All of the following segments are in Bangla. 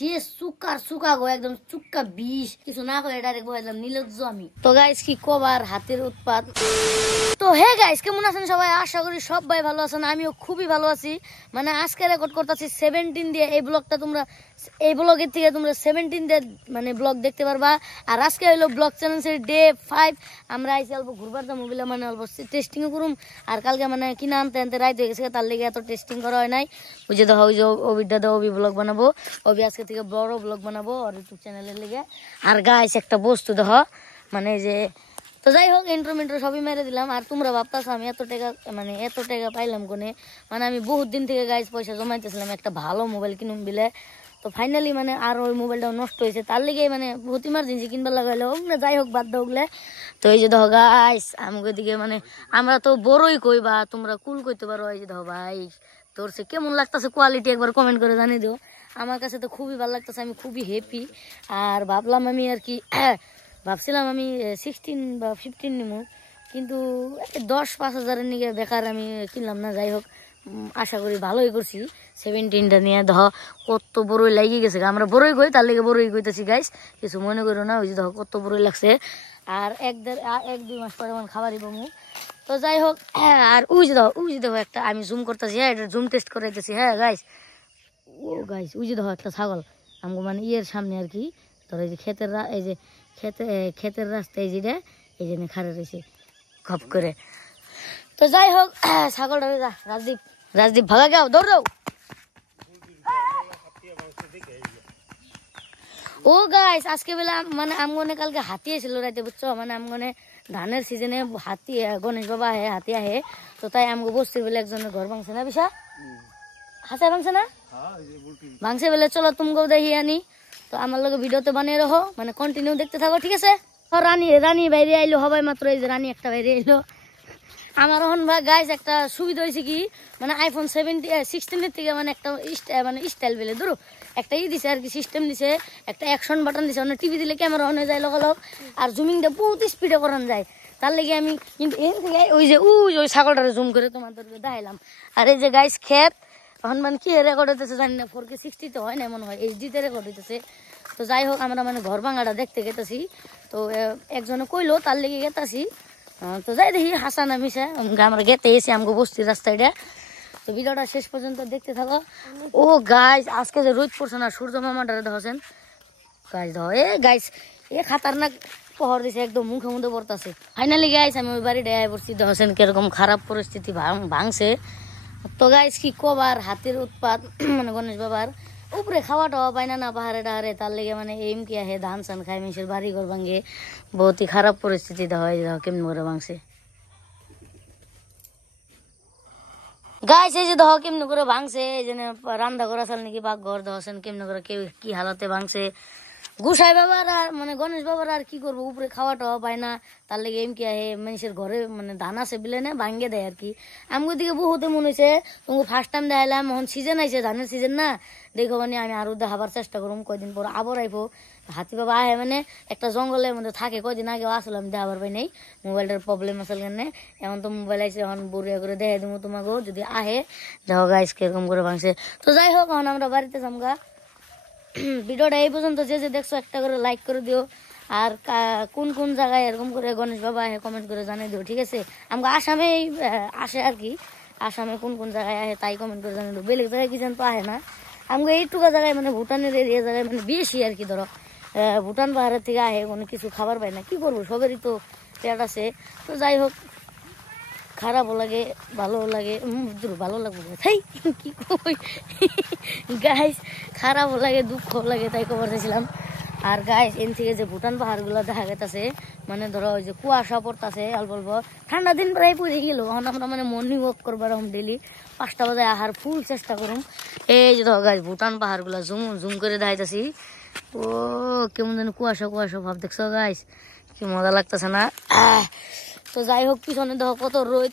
যে সুকার সুকা গো একদম চুক্কা বিষ কিছু না করে ডাইরেক্ট বললাম নির্লজ্জ আমি। তো গাইস কি কবার হাতের উৎপাদ। তো হে গাইস কেমন আছেন সবাই? আশা করি সবাই ভালো আছেন, আমিও খুবই ভালো আছি। মানে আজকে রেকর্ড করতেছি 17 দিয়ে। এই ব্লগটা তোমরা এই ব্লগের থেকে তোমরা 17 দিয়ে মানে ব্লগ দেখতে পারবা। আর আজকে হলো ব্লগ চ্যালেঞ্জের ডে 5। আমরা আইসি অল্প ঘুরবার দাম মোবাইলে মানে অল্প টেস্টিংও করুম। আর কালকে মানে কিনা আনতে আনতে রাইত হয়ে গেছে, তার লেগে এত টেস্টিং করা হয় নাই। বুঝে দেখো ওই যে অবিটা দেওয়া অবি ব্লগ বানাবো, অবি আজকে থেকে বড় ব্লগ বানাবো আর ইউটিউব চ্যানেলের লেগে। আর গাইস একটা বস্তু দেখো মানে যে, তো যাই হোক ইন্ট্রো সবই মেরে দিলাম। আর তোমরা ভাবতেছো আমি এত টাকা পাইলাম কোনে। মানে আমি বহুত দিন থেকে গাইস পয়সা জমাইতেছিলাম একটা ভালো মোবাইল কিনুম বিলে। তো ফাইনালি মানে আর ওই মোবাইলটাও নষ্ট হয়েছে, তার লেগে মানে বহুত ইমার্জেন্সি কিনবার লাগাইলো না। যাই হোক বাদ দাও। তো এই যে দেখো গাইস আমাকে দিকে মানে আমরা তো বড়ই কই বা তোমরা কুল কইতে পারো। এই যে দেখো ভাই তোর সে কেমন লাগতেছে কোয়ালিটি একবার কমেন্ট করে জানিয়ে দিও। আমার কাছে তো খুবই ভালো লাগতেছে, আমি খুবই হ্যাপি। আর ভাবলাম আমি আর কি ভাবছিলাম আমি 16 বা 15 নিমু, কিন্তু 10-5 হাজারের নিকে বেকার আমি কিনলাম না। যাই হোক আশা করি ভালোই করছি। 17টা নিয়ে দেখো কত বড়ই লাগিয়ে গেছে। আমরা বড়ই কই তার লেগে বড়ই কইতেছি গাইস, কিছু মনে করো না। ওই যে দেখো কত বড়ই লাগছে। আর 1-2 মাস পরে আমার খাবারই পাবো। তো যাই হোক আর উই যে দেখো একটা আমি জুম করতেছি। হ্যাঁ এটা জুম টেস্ট করাইতেছি। হ্যাঁ গাইস ও গাইস উই যে দেখো একটা ছাগল আমগো মানে ইয়ের সামনে আর কি। তোর এই যে এই যে ক্ষেতের রাস্তায় যেটা এই জন্য খাড়া রয়েছে খপ করে। তো যাই হোক ছাগলটা রাজদীপ ভাগা গাও দৌড় দাও। ও গাইস আজকে বেলা মানে আমগনে কালকে হাতি এসেছিল রাইতে, বুঝছো? মানে আমগনে ধানের সিজনে হাতি গণেশ বাবা আহে হাতি আহে। তো তাই আমগো বস্তির বেলে একজনের ঘর ভাঙছে না বিশা হাসা ভাঙছে না ভাঙছে বেলে। চলো তুমকেও দেখি আনি। তো আমার লগে ভিডিওতে বানিয়ে রাখো, মানে কন্টিনিউ দেখতে থাকো, ঠিক আছে? রানী বাইরে আইলো হবাই মাত্র। এই যে রানী একটা বাইরে আইলো। আমার এখন গাইস একটা সুবিধা হয়েছে কি, মানে আইফোন 16 থেকে মানে একটা মানে স্টাইল বেলে ধরো একটা দিছে আর কি, সিস্টেম দিছে একটা অ্যাকশন বাটন দিছে। মানে টিভি দিলে ক্যামেরা অনে যায় লগালগ, আর জুমিংটা বহুত স্পিডে করানো যায়। তার লেগে আমি কিন্তু ওই যে ওই ছাগলটারে জুম করে তোমাদেরকে দেখাইলাম। আর এই যে গাইস ক্ষেত এখন মানে কি রেকর্ড হইতেছে জানি না, 4K 60 হয় না মনে হয়, HD-তে রেকর্ড হইতেছে। তো যাই হোক আমরা মানে ঘর ভাঙাটা দেখতে গেতেছি। তো একজনে কইলো তার লেগে গেতাছি। তো যাই দেখি হাসা না মিশা আমরা গেতে এসে আমগো বস্তির রাস্তাটা। তো ভিডিওটা শেষ পর্যন্ত দেখতে থাকো। ও গাইস আজকে যে রোদ পড়ছে না, সূর্য মামাটারে দেখছেন গাইস দেখো গাইস খাতারনাক পহর দিছে, একদম মুখে মুখে পড়তেছে। ফাইনালি গাইস আমি ওই বাড়িটা পড়ছি, দেখছেন কিরকম খারাপ পরিস্থিতি ভাঙছে। তো গাইস কি কবার হাতের উৎপাদ মানে গণেশ বাবার উপরে খাওয়া টাওয়া পায় না পাহাড়ে ডাহারে, তার লেগে মানে এম কি আহে ধান চান খায় মিশের বাড়ি ঘর ভাঙে। বহুতই খারাপ পরিস্থিতিটা হয় কেমন করে ভাঙছে গাইস। এই যে দেখো কেমন করে ভাঙছে, এই জন্য রান্না করা চাল নাকি বাঘ ঘর দেখছেন কেমন করে কেউ কি হালাতে ভাঙছে। গুসাই বাবার আর মানে গণেশ বাবার আর কি করবো, উপরে খাওয়া টাওয়া পায় না, তার লেগে এম কি আহে মানুষের ঘরে মানে ধান আছে বিলে না ভাঙ্গে দেয় আর কি। আমার দিকে বহুতে মনে হয়েছে তোমাকে ফার্স্ট টাইম দেখাইলাম, এখন সিজন আইছে ধানের সিজন না, দেখো মানে আমি আরো দেখাবার চেষ্টা করুম। কয়দিন পর আবার আইবো হাতি বাবা আহে, মানে একটা জঙ্গলের মধ্যে থাকে। কয়দিন আগেও আসলে আমি দেখাবার পাই নাই, মোবাইলটার প্রবলেম আসল কেন। এখন তো মোবাইল আইসে, এখন বড়িয়া করে দেখাই দেবো তোমাকেও যদি আহে। দেখো গাইস কিরকম করে ভাঙছে। তো যাই হোক এখন আমরা বাড়িতে যামগা। ভিডিওটা এই পর্যন্ত যে দেখছো একটা করে লাইক করে দিও। আর কোন কোন জায়গায় এরকম করে গণেশ বাবা আহে কমেন্ট করে জানিয়ে দিও, ঠিক আছে? আমাকে আসামে আসে আর কি, আসামে কোন কোন জায়গায় আহে তাই কমেন্ট করে জানিয়ে দিও। বেলেগ জায়গায় কি জানতো আহে না। আমাকে এইটুকু জায়গায় মানে ভুটানের এরিয়া জায়গায় মানে বেশি আর কি। ধরো ভুটান পাহাড়ের থেকে আহে, কোনো কিছু খাবার পায় না, কি করবো সবেরই তো পেট আছে। তো যাই হোক খারাপও লাগে ভালো লাগে, ভালো লাগবে তাই কি কই গাইস, খারাপও লাগে দুঃখও লাগে তাই খবর চাইছিলাম। আর গাইস এন থেকে যে ভুটান পাহাড় গুলো দেখা গেছে, মানে ধরো ওই যে কুয়াশা পড়তেছে অল্প অল্প, ঠান্ডা দিন প্রায় পড়ে গেল। এখন আমরা মানে মর্নিং ওয়াক করবার ডেলি 5টা বাজে আহার ফুল চেষ্টা করুন। এই যে ধরো গাইস ভুটান পাহাড় গুলা জুম করে দেখাইতেছি। ও কেমন যেন কুয়াশা কুয়াশা ভাব দেখছো গাইস, কি মজা লাগতেছে না? তো যাই হোক পিছনে দেখো কত রোদ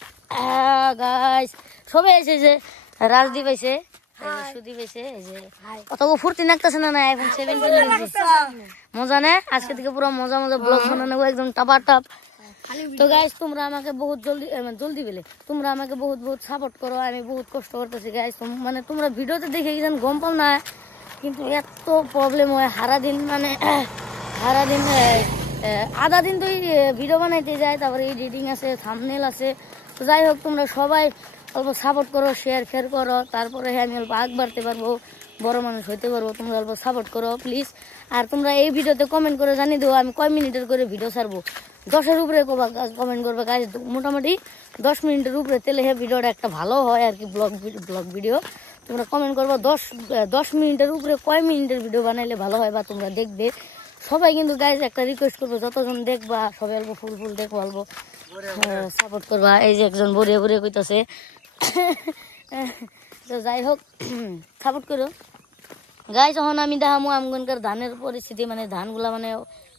গাইস। সবাই এসে যে রাজদীপ আইছে, সুদীপ আইছে, এই যে কত ফুর্তি লাগতেছে না আইফোন 17 মজা নেই। আজকে থেকে পুরো মজা মজা ব্লগ বানানো একদম টাপা টাপ। তো গাইস তোমরা আমাকে বহুত জলদি পেলে তোমরা আমাকে বহুত সাপোর্ট করো, আমি বহুত কষ্ট করতেছি গাইস। মানে তোমরা ভিডিওতে দেখে গেছেন গম পাও না কিন্তু এত প্রবলেম হয় সারাদিন, মানে সারাদিন আধা দিন তো ভিডিও বানাইতে যায়, তারপরে এডিটিং আছে, থাম্বনেল আছে। তো যাই হোক, তোমরা সবাই অল্প সাপোর্ট করো, শেয়ার করো, তারপরে আমি অল্প আগ বাড়তে পারবো, বড় মানুষ হইতে পারবো। তোমরা অল্প সাপোর্ট করো প্লিজ। আর তোমরা এই ভিডিওতে কমেন্ট করে জানিয়ে দেবো আমি কয় মিনিটের করে ভিডিও ছাড়বো। 10-এর উপরে কমেন্ট করবে গাইজ, মোটামুটি 10 মিনিটের উপরে, তেলে ভিডিওটা একটা ভালো হয় আর কি, ব্লগ ভিডিও। তোমরা কমেন্ট করবো 10 মিনিটের উপরে কয় মিনিটের ভিডিও বানাইলে ভালো হয় বা তোমরা দেখবে সবাই। কিন্তু গাইজ একটা রিকোয়েস্ট করবো, যতজন দেখবা সবাই অল্প ফুল দেখবো, অল্প সাপোর্ট করবা। এই যে একজন বরিয়ে কইতাছে। তো যাই হোক, সাপোর্ট করো গাইজ। যখন আমি দেখামো আমগনকার ধানের পরিস্থিতি, মানে ধানগুলা মানে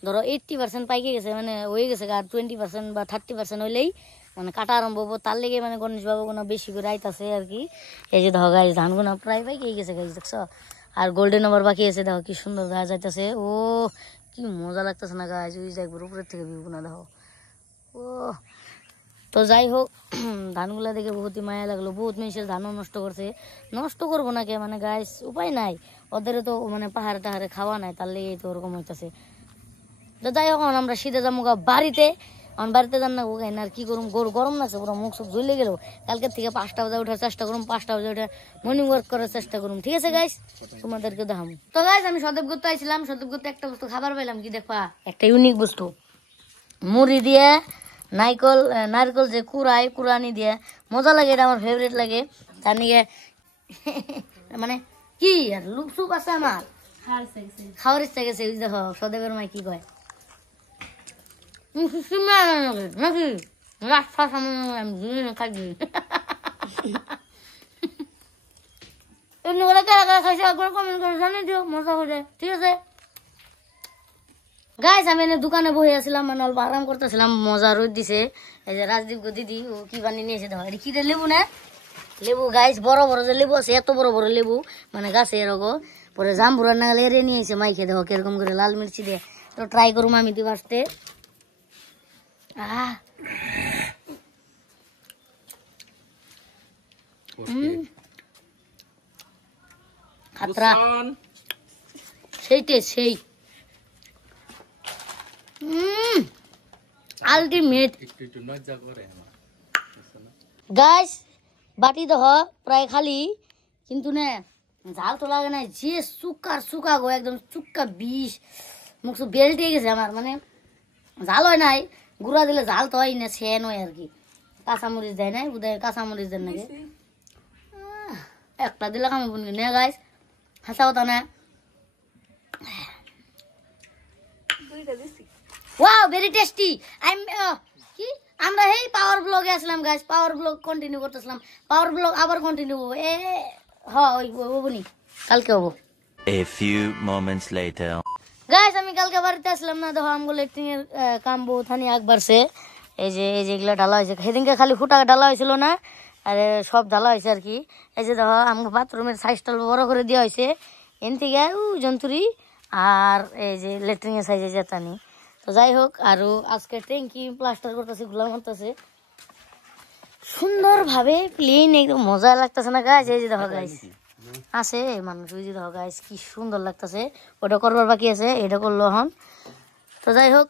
ধরো 80% পাইকে গেছে, মানে হয়ে গেছে, আর 20% বা 30% হইলেই মানে কাটা আরম্ভ হবো। তার লেগে মানে গণেশ বাবু কোনো বেশি করে আইতাছে আর কি। এই যে দেখো গাইজ, ধানগুনা প্রায় পাইকে গেছে গাইজ, দেখছো। আর গোল্ডেন ওভার বাকি আছে, দেখো কি সুন্দর দেখা যাইতেছে। ও কি মজা লাগতেছে না গাইজ, ওই যাই উপরের থেকে ভিউ না দেখো। ও তো যাই হোক, ধানগুলা দেখে বহুতই মায়া লাগলো। বহুত মানুষের ধানও নষ্ট করছে, নষ্ট করবো না কে, মানে গাইজ উপায় নাই, ওদের তো মানে পাহাড়ে টাহাড়ে খাওয়া নাই, তার লেগে তো ওরকম হইতেছে। তো যাই হোক, আমরা শীতে যাবো বাড়িতে, আমার বাড়িতে যান না গাই না। আর কি করুম, গরম লাগছে, পুরো মুখ সুখ জ্বলে গেল। কালকের থেকে 5টা বাজে ওঠার চেষ্টা করুম, 5টা বাজে উঠে মর্নিং ওয়ার্ক করার চেষ্টা করুম, ঠিক আছে গাইজ, তোমাদেরকে দেখাবো। তো গাইজ, আমি সদেবগুপ্ত আইছিলাম, সদেবগুপ্ত একটা বস্তু খাবার পাইলাম, কি দেখবা, একটা ইউনিক বস্তু, মুড়ি দিয়ে নারকল যে কুড়ানি দিয়ে মজা লাগে, এটা আমার ফেভারিট লাগে। তার নিয়ে মানে কি আর লুপসুপ আছে, আমার খাওয়ার ইচ্ছা গেছে। দেখো সদেবের মাই কি কয়, নাকি রাস্তা সামনে খাই এমনি করে কারা কারা খাইছে একবার কমেন্ট করে জানিয়ে দিও, মজা করে, ঠিক আছে গাইস। আমি এনে দোকানে বসে আসলাম, মানে অল্প আরাম করতেছিলাম, মজা রোদ দিছে। এই যে রাজদীপ দিদি ও কি বানিয়ে নিয়েছে দেখো, এটা কি লেবু না, লেবু গাইস, বড় বড় যে লেবু আছে, এত বড় বড় লেবু, মানে গাছে এরকম। পরে জাম্বুরার নাগাল এড়ে নিয়েছে মাইকে, দেখো কিরকম করে লাল মির্চি দিয়ে। তো ট্রাই করুম আমি দিব আসতে। খাতরা সেইটে সেই আলটিমেট গাইস। বাটি দেখ প্রায় খালি, কিন্তু না ঝাল তো লাগে না, যে সুকা গো, একদম চুক্কা বিষ, মুখ বেল্টে গেছে আমার, মানে ঝাল হয় নাই, গুঁড়া দিলে ঝাল তো হয় না, সেন হয় আর কি। কাঁচামরিচ দেয় নাই বোধহয়, কাঁচামরিচ দেন নাকি, একটা দিলে কামে বোন নে গাইস, হাসা কথা না। Wow very tasty. কি আমরা এই পাওয়ার ব্লগে আসলাম গাইস, পাওয়ার ব্লগ কন্টিনিউ করতেছিলাম, পাওয়ার ব্লগ আবার কন্টিনিউ হবো। ওই কালকে হবো। A few moments later. Guys আমি কালকে বাড়িতে আসলাম না, দেখো আমগুলো লেট্রিং এর কাম বহুখানি আগ বাড়ছে। এই যে এগুলা ঢালা হয়েছে, সেদিনকে খালি ফুটা ঢালা হয়েছিল না, আর সব ঢালা হয়েছে আর কি। এই যে দেখো আমাকে বাথরুমের সাইজটা বড় করে দেওয়া হয়েছে, এন থেকে যন্ত্রী, আর এই যে লেট্রিং এর সাইজে যেতানি। তো যাই হোক, আরো আজকে ট্যাঙ্কি প্লাস্টার করতেছে, গুলা করতেছে সুন্দর ভাবে, প্লেন একদম মজা লাগতেছে না গাইস। এই যে দেখো গাইস আছে মানুষ, ওই যে দেখো গাইস কি সুন্দর লাগতেছে। ওটা করবার বাকি আছে, এটা করলো এখন। তো যাই হোক,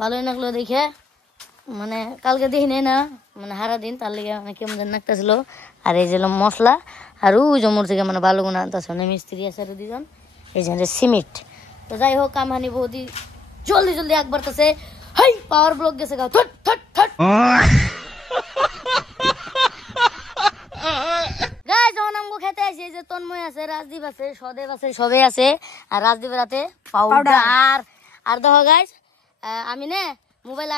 ভালোই লাগলো দেখে, মানে কালকে দেখি নেই না, মানে হারা দিন, তার লেগে মানে কেমন যেন লাগতেছিল। আর এই যে মশলা, আর ওই জমুর থেকে মানে ভালো গুণ আনতেছে, মানে মিস্ত্রি আছে আর দুজন, এই যে সিমেন্ট। তো যাই হোক, কামহানি বহুতই জলদি একবার কাছে হাই পাওয়ার ব্লক গেছে গা, থট থট থট গাইস। যখন আমগো খেতে আসে, যে তন্ময় আছে, রাজদীপ আছে, সদেব আছে, সবে আছে, আর রাজদীপের হাতে পাউডার। আর দেখো গাইস, আমি না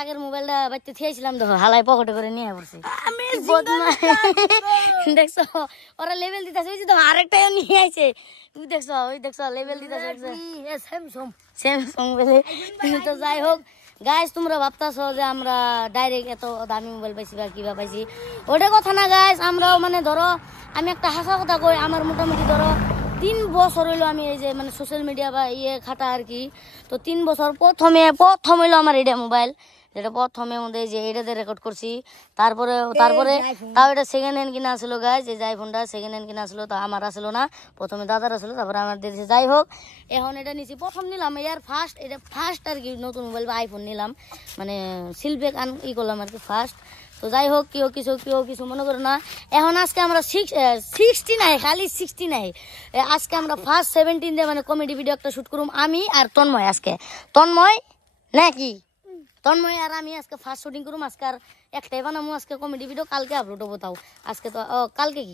আগের মোবাইলটা বাড়িতে থিয়েছিলাম, দেখো হালাই পকেটে করে নিয়ে পড়ছি। দেখছো ওরা লেভেল দিতেছে, ওই যে দেখো আরেকটাও নিয়ে আইছে, দেখছো লেভেল দিতেছে স্যামসাং বলে। তো যাই হোক গাইস, তোমরা ভাবতাছো যে আমরা ডাইরেক্ট এত দামি মোবাইল পাইছি বা কিবা পাইছি, ওটা কথা না গাইস। আমরাও মানে ধরো, আমি একটা হাসা কথা কই, আমার মোটামুটি ধরো 3 বছর হইলো আমি এই যে মানে সোশ্যাল মিডিয়া বা খাটা আর কি। তো 3 বছর প্রথম হইলো আমার এটা মোবাইল, যেটা প্রথমে মধ্যে যে এটাতে রেকর্ড করছি। তারপরে তাও এটা সেকেন্ড হ্যান্ড কিনা আসলো গাইজ, এই যে আইফোনটা সেকেন্ড হ্যান্ড কিনা আসলো, তা আমার আসলো না, প্রথমে দাদার আসলো, তারপরে আমার দিয়েছে। যাই হোক, এখন এটা নিচ্ছি, প্রথম নিলাম এর ফার্স্ট, এটা ফার্স্ট আর কি নতুন মোবাইল বা আইফোন নিলাম, মানে শিল্পে ই করলাম আর কি ফার্স্ট। তো যাই হোক, কেউ কিছু মনে করো না। এখন আজকে আমরা 60 নাই, খালি 60 নাই, আজকে আমরা ফার্স্ট 17 দিয়ে মানে কমেডি ভিডিও একটা শুট করুম আমি আর তন্ময়। আজকে তন্ময় নাকি তন্ময় আর আমি আজকে ফার্স্ট শুটিং করুম। আজকে আর একটাই বানাবো আজকে কমেডি ভিডিও, কালকে আপলোড হবো। তাও আজকে তো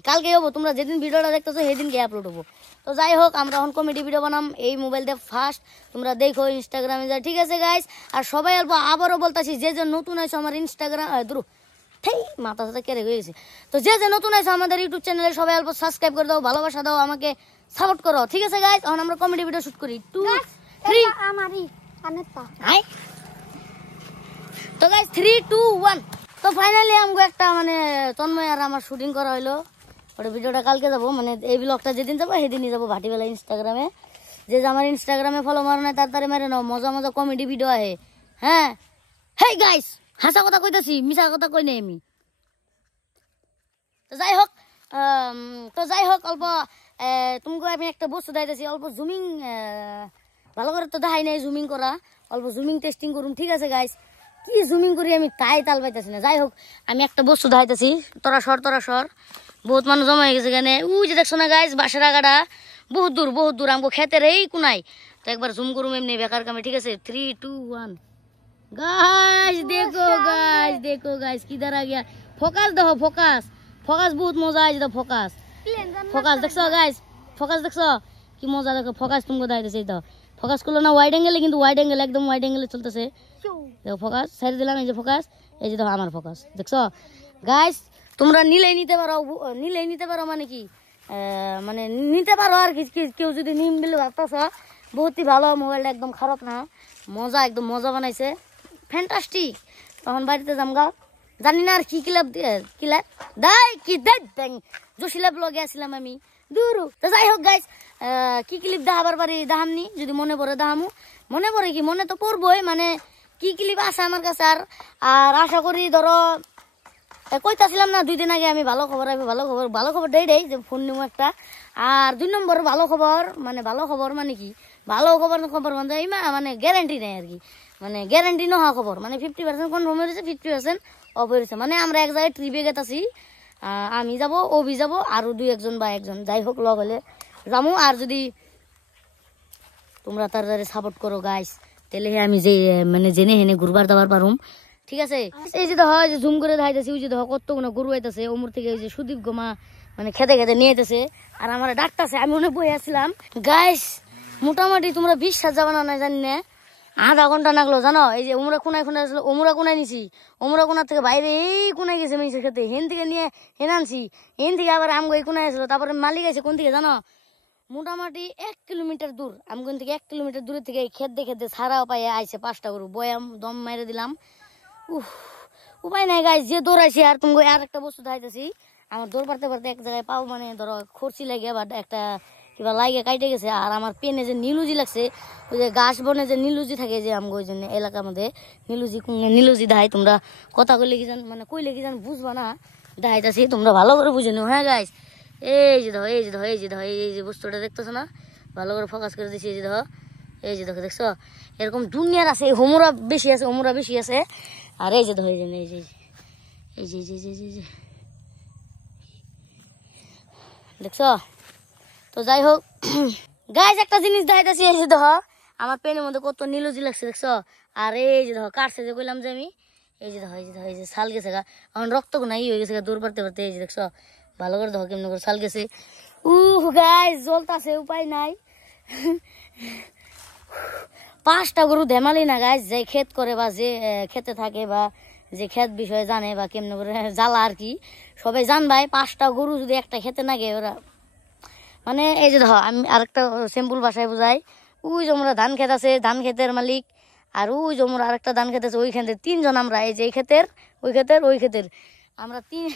কালকে হবো, তোমরা যেদিন ভিডিওটা দেখতেছো সেদিনকে আপলোড হবো। তো যাই হোক, আমরা এখন কমেডি ভিডিও বানাম এই মোবাইল দিয়ে ফার্স্ট, তোমরা দেখো ইনস্টাগ্রামে যা, ঠিক আছে গাইস। আর সবাই অল্প আবারও বলতেছি, যে নতুন আছে আমার ইনস্টাগ্রাম মাথা সাথে কেড়ে হয়ে গেছে, তো যে নতুন আছে আমাদের ইউটিউব চ্যানেলে সবাই অল্প সাবস্ক্রাইব করে দাও, ভালোবাসা দাও, আমাকে সাপোর্ট করো, ঠিক আছে গাইস। এখন আমরা কমেডি ভিডিও শুট করি 2 3 তো গাইস 3 2 1। তো ফাইনালি আমাকে একটা মানে তন্ময় আর আমার শুটিং করা হইলো, ওটা ভিডিওটা কালকে যাবো, মানে এই ব্লগটা যেদিন যাবো সেদিনই যাবো ভাটিবেলা ইনস্টাগ্রামে। যে আমার ইনস্টাগ্রামে ফলো মারো না তাড়াতাড়ি মেরে নাও, মজা মজা কমেডি ভিডিও আহে। হ্যাঁ হেই গাইস, হাসা কথা কইতাছি, মিছা কথা কই নাই আমি। তো যাই হোক অল্প তোমাকে আমি একটা বস্তু দেখাইতেছি, অল্প জুমিং ভালো করে তো দেখাই নাই, জুমিং করা, অল্প জুমিং টেস্টিং করুন, ঠিক আছে গাইস। কি জুমিং করি আমি তাই তাল পাইতেছি না। যাই হোক, আমি একটা বস্তু দেখাইতেছি, তোরা সর বহুত মানুষ জমা হয়ে গেছে এখানে। ওই যে দেখছো না গাইস, বাসার আগাটা বহুত দূর আমাকে খেতের এই কোনায়। তো একবার জুম করুম এমনি বেকার কামে, ঠিক আছে। 3 2 1 গাইস देखो गाइस किधर आ गया, फोकस देखो, फोकस बहुत मजा आए, फोकस देखो गाइस, फोकस देखो কি মজা, দেখো ফোকাস তুমি কোথায় দিতেছে, তো ফোকাস করলো না ওয়াইড অ্যাঙ্গেলে, কিন্তু ওয়াইড অ্যাঙ্গেল একদম ওয়াইড অ্যাঙ্গেলে চলতেছে। দেখো ফোকাস ছেড়ে দিলাম, এই যে ফোকাস, এই যে দেখো আমার ফোকাস, দেখছো গাইস। তোমরা নিলেই নিতে পারো মানে কি মানে নিতে পারো আর কি, কেউ যদি নিম বলে ভাবতেছ, বহুতই ভালো মোবাইলটা, একদম খারাপ না, মজা, একদম মজা বানাইছে, ফ্যান্টাস্টিক। তখন বাড়িতে যামগা, জানি না আর কি ক্লাব জোশিলা ব্লগে আসলাম আমি দূরু। তো যাই হোক গাইস, কি ক্লিপ দেখাবার পারি দেখামনি, যদি মনে পড়ে দেখামু, মনে পড়ে কি, মনে তো পড়বই, মানে কি ক্লিপ আছে আমার কাছে। আর আশা করি ধরো কইতাছিলাম না 2 দিন আগে আমি ভালো খবর আইবে, ভালো খবর দেই যে ফোন নিব একটা। আর 2 নম্বর ভালো খবর মানে কি, ভালো খবর মানে গ্যারান্টি নেই আর কি, মানে গ্যারান্টি নহা খবর, মানে 50% কনফার্ম হয়েছে, 50% অফ হয়েছে। মানে আমরা এক জায়গায় ট্রিপে গেতাছি, আমি যাব, অভি যাব, আরো 2-1 বা 1 জন, যাই হোক লগ হলে যাবো। আর যদি তোমরা তাড়াতাড়ি সাপোর্ট করো গাইস, তাহলে আমি যে মানে জেনে হেনে ঘুরবার যাবার পারুম, ঠিক আছে। এই যে দেখো, যে জুম করে দেখাইতেছি, ওই যে দেখো কতগুলো গরু আইতেছে ওমর থেকে, ওই যে সুদীপ গোমা মানে খেতে নিয়ে যেতেছে, আর আমার ডাকতেছে, আমি অনেক বই আসছিলাম গাইস। মোটামুটি তোমরা 20 যাবা না জানি না, আধা ঘন্টা লাগলো জানো। এই যে ওমরা কোনায় আসলো, ওমরা কোনায় নিছি, ওমরা কোনার থেকে বাইরে এই কোনায় গেছে মেয়েছে খেতে, হেন থেকে নিয়ে হেন আনছি, হেন থেকে আবার আমগো এই কোনায় আসলো। তারপরে মালিক আছে কোন থেকে জানো, মোটামুটি 1 কিলোমিটার দূর, আমগো থেকে 1 কিলোমিটার দূরে থেকে খেত দেখে ছাড়াও পাইয়ে আইছে 5টা গরু, বয়াম দম মেরে দিলাম। উপায় নাই গাইস, যে দৌড়াইছি। আর তুমি আর একটা বস্তু দেখাইতেছি, আমার দৌড় পারতে এক জায়গায় পাও মানে ধরো খরচি লাগে বা একটা কিবা লাগে কাইটে গেছে, আর আমার পেনে যে নীলুজি লাগছে, ওই যে গাছ বনে যে নীলুজি থাকে, যে আমগো ওই জন্য এলাকার মধ্যে নীলুজি দেখাই। তোমরা কথা কইলে কি জান, মানে কইলে কি জান বুঝবা না, দেখাইতেছি, তোমরা ভালো করে বুঝে নিও। হ্যাঁ গাইস, এই যে এই যে বস্তুটা দেখতেছো না, ভালো করে ফোকাস করে দিছি, এই যে দেখো, দেখছো এরকম দুনিয়ার আছে, হোমরা বেশি আছে, আর এই যে দেখছো। তো যাই হোক গাইস, একটা জিনিস দেখাইতেছি, এই যে দেখো আমার পেনের মধ্যে কত নীলজি লাগছে, দেখছো। আর এই যে দেখো কাটছে, যে কইলাম যে আমি, এই যে দেখো এই যে শাল গেছে গা, এখন রক্ত কোনা হয়ে গেছে গা, দৌড় পারতে এই যে দেখছো, ভালো করে দেখো কেমন করে শাল গেছে। গাইস জ্বলতাছে, উপায় নাই। 5টা গরু ধেমালি না গাইস, যে ক্ষেত করে বা যে খেতে থাকে বা যে ক্ষেত বিষয়ে জানে বা কেমন করে জ্বালা আর কি, সবাই জান ভাই। 5টা গরু যদি একটা খেতে না গে ওরা, মানে এই যে দেখো আমি আরেকটা সিম্পল ভাষায় বুঝাই, ওই জমরা ধান ক্ষেত আছে, ধান ক্ষেতের মালিক, আর ওই জমরা আরেকটা ধান ক্ষেত আছে, ওইখান থেকে 3 জন আমরা, এই যে এই ক্ষেতের ওই ক্ষেতের আমরা 3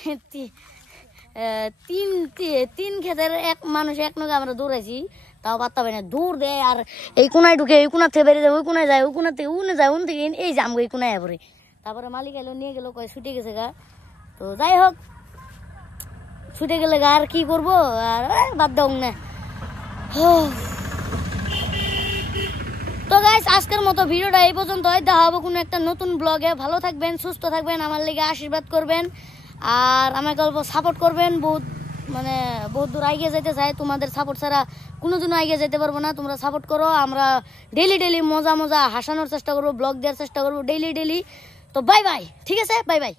ক্ষেতের এক মানুষ এক নগে আমরা দৌড়াইছি, তাও পাত্তা পাই না, দৌড় দেয়। আর এই কোনায় ঢুকে এই কোনা থেকে বেরিয়ে যায়, ওই কোনায় যায়, ওই কোনা থেকে উনে যায়, উন থেকে এই যে আমগো এই কোনায় পরে তারপরে মালিক এলো নিয়ে গেল, কয় ছুটে গেছে গা। তো যাই হোক, ছুটে গেলে গা আর কি করবো, আর বাদ দাও না। তো গাইস আজকের মতো ভিডিওটা এই পর্যন্ত, দেখা হবে কোনো একটা নতুন ব্লগে। ভালো থাকবেন, সুস্থ থাকবেন, আমার লেগে আশীর্বাদ করবেন আর আমাকে অল্প সাপোর্ট করবেন। বহুত দূর এগিয়ে যেতে চাই, তোমাদের সাপোর্ট ছাড়া কোনোদিনও এগিয়ে যেতে পারবো না। তোমরা সাপোর্ট করো, আমরা ডেইলি মজা হাসানোর চেষ্টা করবো, ব্লগ দেওয়ার চেষ্টা করবো ডেইলি। তো বাই বাই, ঠিক আছে, বাই বাই।